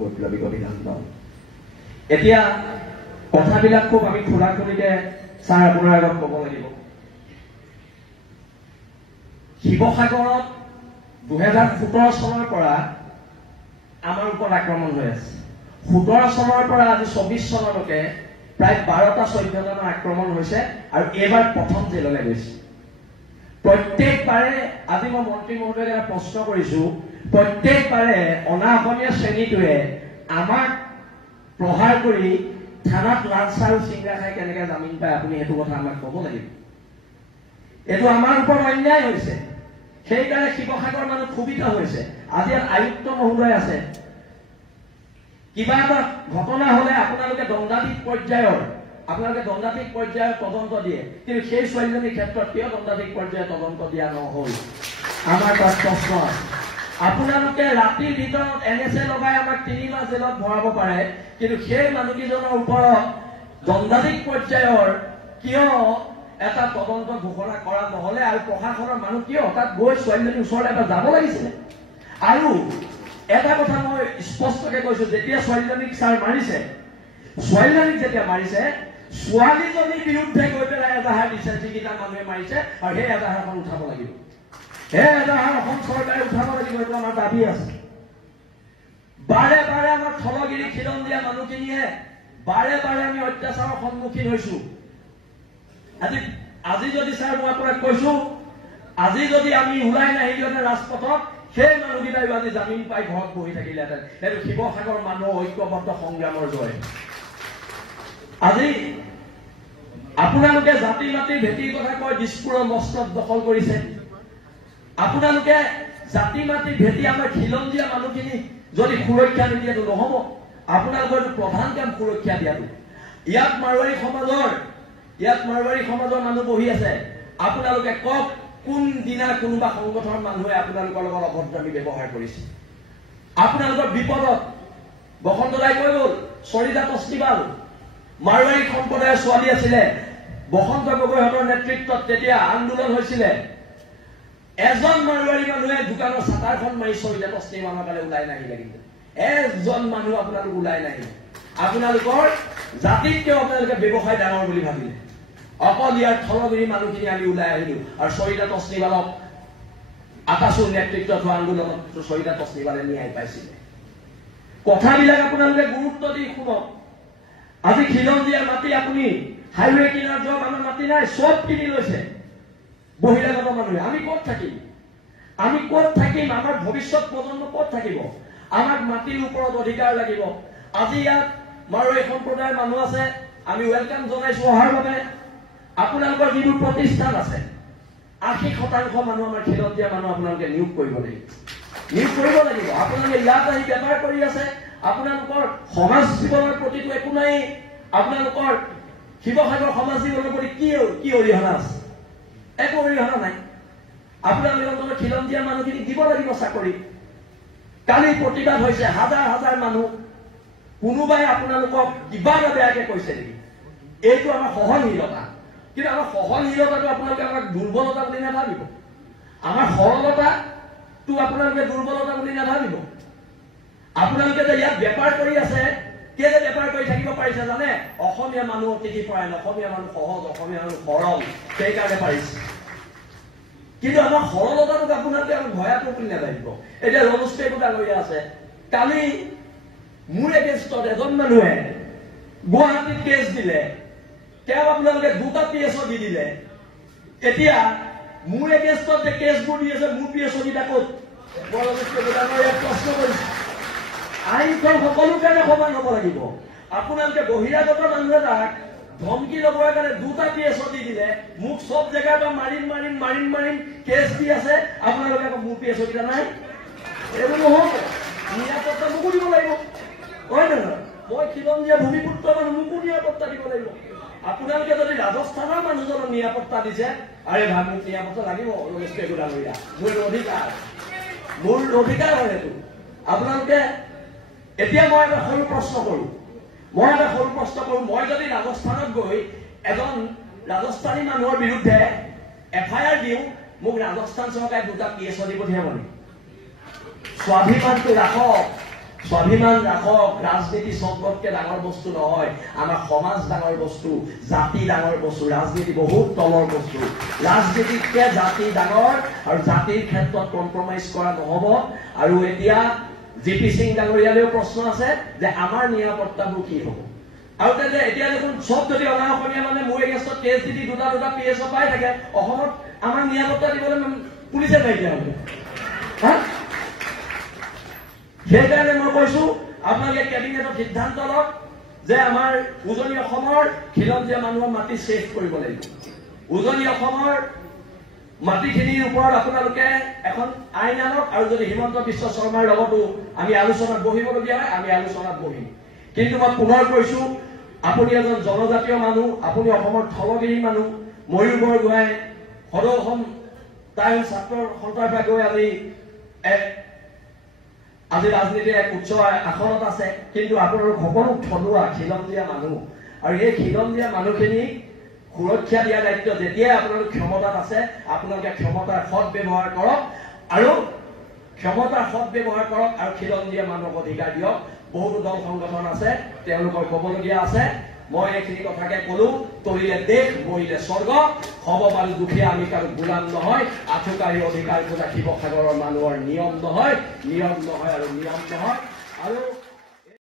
বৈপ্লৱিক অভিযান্ত এতিয়া কথাবিলাক খুব আমি খোলাখুলিকে ছাৰ আপোনাৰ আগত ক'ব লাগিব। শিৱসাগৰত 2017 চনৰ পৰা আমাৰ ওপৰত আক্ৰমণ হৈ আছে। 17 চনৰ পৰা আজি 24 চনলৈকে প্ৰায় 12টা 14টা আক্ৰমণ হৈছে আৰু এইবাৰ প্ৰথম জেললৈ গৈছে। প্ৰত্যেকবাৰে আজি মই মন্ত্ৰী মহোদয়ক এটা প্ৰশ্ন কৰিছো, প্ৰত্যেকবাৰে অনা অসমীয়া শ্ৰেণীটোৱে আমাক প্ৰহাৰ কৰি থানাত লাঞ্চ আৰু চিংৰা খাই কেনেকে জামিন পায় আপুনি সেইটো কথা আমাক ক'ব লাগিব। এইটো আমাৰ ওপৰত অন্যায় হৈছে, সেইকাৰণে শিৱসাগৰ মানুহ ক্ষোভিত হৈছে। আজি আয়ুক্ত মহোদয় আছে, কিবা এটা ঘটনা হলে আপোনালোকে দণ্ডাধীশ পৰ্যায়ৰ তদন্ত দিয়ে, কিন্তু সেই ছোৱালীজনীৰ ক্ষেত্ৰত কিয় দণ্ডাধীশ পৰ্যায়ৰ তদন্ত দিয়া নহল? আমাৰ তাত প্ৰশ্ন আছে। আপোনালোকে ৰাতিৰ ভিতৰত NSA লগাই আমাক 3 মাহ জেলত ভৰাব পাৰে, কিন্তু সেই মানুহকেইজনৰ ওপৰত দণ্ডাধীশ পৰ্যায়ৰ কিয় এটা তদন্ত ঘোষণা কৰা নহলে? আৰু প্ৰশাসনৰ মানুহ কিয় তাত গৈ ছোৱালীজনীৰ ওচৰলৈ এবাৰ যাব লাগিছিলে? আৰু এটা কথা মই স্পষ্টকে কৈছো, যেতিয়া ছোৱালীজনীক ছাৰ মাৰিছে, ছোৱালীজনীক যেতিয়া মাৰিছে, ছোৱালীজনীৰ বিৰুদ্ধে গৈ পেলাই এজাহাৰ দিছে, যিকেইটা মানুহে মাৰিছে, আৰু সেই এজাহাৰখন উঠাব লাগিব। সেই এজাহাৰ অসম চৰকাৰে উঠাব লাগিব, এইটো আমাৰ দাবী আছে। বাৰে বাৰে আমাৰ থলগিৰি খিলন দিয়া মানুহখিনিয়ে বাৰে বাৰে আমি অত্যাচাৰৰ সন্মুখীন হৈছো। আজি যদি ছাৰ মই আপোনাক কৈছো, আজি যদি আমি ওলাই নাহিলোহেঁতেন ৰাজপথত, সেই মানুহকেইটাই আজি জামিন পাই ঘৰত বহি থাকিলেহেঁতেন। সেইটো শিৱসাগৰ মানুহৰ ঐক্যবদ্ধ সংগ্ৰামৰ জয়। আজি আপোনালোকে জাতি মাতি ভেটিৰ কথা কয়, দিছপুৰৰ মস্তত দখল কৰিছে। আপোনালোকে জাতি মাতি ভেটি আমাৰ খিলঞ্জীয়া মানুহখিনি যদি সুৰক্ষা নিদিয়েতো নহব। আপোনালোকৰ প্ৰধান কাম সুৰক্ষা দিয়াটো। ইয়াত মাৰোৱাৰী সমাজৰ মানুহ বহি আছে। আপোনালোকে কওক, কোনদিনা কোনোবা সংগঠনৰ মানুহে আপোনালোকৰ লগত অভদ্ৰামী ব্যৱহাৰ কৰিছে? আপোনালোকৰ বিপদত বসন্ত দাই কৈ গল, চৰিতা তস্তিবাল মাৰোৱাৰী সম্প্ৰদায়ৰ ছোৱালী আছিলে, বসন্ত গগৈহঁতৰ নেতৃত্বত তেতিয়া আন্দোলন হৈছিলে। এজন মাৰোৱাৰী মানুহে দোকানৰ চাটাৰখন মাৰি চৰিতা তস্তিবালৰ কাৰণে ওলাই নাহিলে। কিন্তু এজন মানুহ আপোনালোক ওলাই নাহিলে। আপোনালোকৰ জাতিত কিয় আপোনালোকে ব্যৱসায় ডাঙৰ বুলি ভাবিলে? অকল ইয়াৰ থলগিৰি মানুহখিনি আমি ওলাই আহিলো, আৰু চৰিতা তস্তিবালক আকাশুৰ নেতৃত্বত হোৱা আন্দোলনত চৰিতা তস্তিবালে ন্যায় পাইছিলে। কথাবিলাক আপোনালোকে গুৰুত্ব দি শুনক। আজি খিলঞ্জীয়াৰ মাটি আপুনি হাইৱে কিনাৰ যাওক, আমাৰ মাটি নাই, চব কিনি লৈছে বহিৰাগত মানুহে। আমি ক'ত থাকিম? আমাৰ ভৱিষ্যত প্ৰজন্ম ক'ত থাকিব? আমাক মাটিৰ ওপৰত অধিকাৰ লাগিব। আজি ইয়াত মাৰোৱাৰী সম্প্ৰদায়ৰ মানুহ আছে, আমি ৱেলকাম জনাইছো অহাৰ বাবে। আপোনালোকৰ যিবোৰ প্ৰতিষ্ঠান আছে, 80% মানুহ আমাৰ খিলঞ্জীয়া মানুহ আপোনালোকে নিয়োগ কৰিব লাগিব। আপোনালোকে ইয়াত আহি বেপাৰ কৰি আছে, আপোনালোকৰ সমাজ জীৱনৰ প্ৰতিটো একো নাই। আপোনালোকৰ শিৱসাগৰ সমাজ জীৱনৰ প্ৰতি কি অৰিহণা আছে? একো অৰিহণা নাই। আপোনালোকে অন্তত খিলঞ্জীয়া মানুহখিনি দিব লাগিব চাকৰি। কালি প্ৰতিবাদ হৈছে, হাজাৰ হাজাৰ মানুহ। কোনোবাই আপোনালোকক কিবা এটা বেয়াকে কৈছে নেকি? এইটো আমাৰ সহনশীলতা। কিন্তু আমাৰ সহনশীলতাটো আপোনালোকে আমাক দুৰ্বলতা বুলি নাভাবিব। আমাৰ সৰলতাটো আপোনালোকে দুৰ্বলতা বুলি নাভাবিব। আপোনালোকে যে ইয়াত বেপাৰ কৰি আছে, কেলে বেপাৰ কৰি থাকিব পাৰিছে জানে? অসমীয়া মানুহ অতিথি পৰায়ণ, অসমীয়া মানুহ সহজ, অসমীয়া মানুহ সৰল, সেইকাৰণে পাৰিছে। কিন্তু আমাৰ সৰলতাটোক আপোনালোকে আমাক ভয়াটো বুলি নাভাবিব। এতিয়া ৰমেশে ডাঙৰীয়া আছে, কালি মোৰ এগেইনষ্টত এজন মানুহে গুৱাহাটীত কেছ দিলে, তেওঁ আপোনালোকে 2টা PSO দি দিলে। এতিয়া মোৰ এগেইনষ্টত যে কেছবোৰ দি আছে, মোৰ PSO কেইটা ক'ত? প্ৰশ্ন কৰিছে। আইনখন সকলো কাৰণে সমান হ'ব লাগিব। আপোনালোকে বহিৰাগত মানুহ এটাক ধমকি ল'বৰ কাৰণে 2টা PSO দি দিলে, মোক চব জেগাৰ পৰা মাৰিম কেছ দি আছে। আপোনালোকে আকৌ মোৰ PSO কেইটা নাই। এইবোৰ নহ'ব। নিৰাপত্তা মোকো দিব লাগিব, হয় নহয়? মই খিলঞ্জীয়া ভূমিপুত্ৰ মানুহ, মোকো নিৰাপত্তা দিব লাগিব। আপোনালোকে যদি ৰাজস্থানৰ মানুহজনক নিৰাপত্তা দিছে, আৰে ভাই মোক নিৰাপত্তা লাগিব, ৰমেশে ডাঙৰীয়া, মোৰ অধিকাৰ হয় এইটো। আপোনালোকে এতিয়া মই এটা সৰু প্ৰশ্ন কৰো, মই যদি ৰাজস্থানত গৈ এজন ৰাজস্থানী মানুহৰ বিৰুদ্ধে FIR দিওঁ, মোক ৰাজস্থান চৰকাৰে 2টা PSO দি পঠিয়াব নেকি? স্বাভিমানটো ৰাখক, স্বাভিমান ৰাখক। ৰাজনীতি চবতকে ডাঙৰ বস্তু নহয়, আমাৰ সমাজ ডাঙৰ বস্তু, জাতি ডাঙৰ বস্তু, ৰাজনীতি বহুত তলৰ বস্তু। ৰাজনীতিতকে জাতি ডাঙৰ, আৰু জাতিৰ ক্ষেত্ৰত কম্প্ৰমাইজ কৰা নহব। আৰু এতিয়া জিপি সিং ডাঙৰীয়ালৈও প্ৰশ্ন আছে যে আমাৰ নিৰাপত্তাবোৰ কি হব। আৰু এতিয়া দেখোন চব যদি অনা অসমীয়া মানে মোৰ এগেইনষ্টত কেছ দি দুটা PSO পাই থাকে, অসমত আমাক নিৰাপত্তা দিবলৈ পুলিচে নাইকিয়া হ'ব। সেইকাৰণে মই কৈছো আপোনালোকে কেবিনেটত সিদ্ধান্ত লওক যে আমাৰ উজনি অসমৰ খিলঞ্জীয়া মানুহৰ মাটি ছেভ কৰিব লাগিব। উজনি অসমৰ মাটিখিনিৰ ওপৰত আপোনালোকে এখন আইন আনক, আৰু যদি হিমন্ত বিশ্ব শৰ্মাৰ লগতো আমি আলোচনাত বহিবলগীয়া হয় আমি আলোচনাত বহিম। কিন্তু মই পুনৰ কৈছো, আপুনি এজন জনজাতীয় মানুহ, আপুনি অসমৰ থলগিৰি মানুহ। ময়ূৰ বৰগোহাঁই সদৌ অসম তাই ছাত্ৰৰ সন্থাৰ পৰা গৈ আজি ৰাজনীতিৰ এক উচ্চ আসনত আছে। কিন্তু আপোনালোক সকলো থলুৱা খিলঞ্জীয়া মানুহ, আৰু এই খিলঞ্জীয়া মানুহখিনিক সুৰক্ষা দিয়া দায়িত্ব যেতিয়াই আপোনালোক ক্ষমতাত আছে, আপোনালোকে ক্ষমতাৰ সৎ ব্যৱহাৰ কৰক, আৰু খিলঞ্জীয়া মানুহক অধিকাৰ দিয়ক। বহুতো দল সংগঠন আছে, তেওঁলোকৰ কবলগীয়া আছে। মই এইখিনি কথাকে কলো, তলিলে দেশ মৰিলে স্বৰ্গ, হব পাৰো দুখীয়া, আমি কাৰো গোলাম নহয়। আঠুকাৰী অধিকাৰ খোজা শিৱসাগৰৰ মানুহৰ নিয়ম নহয় আৰু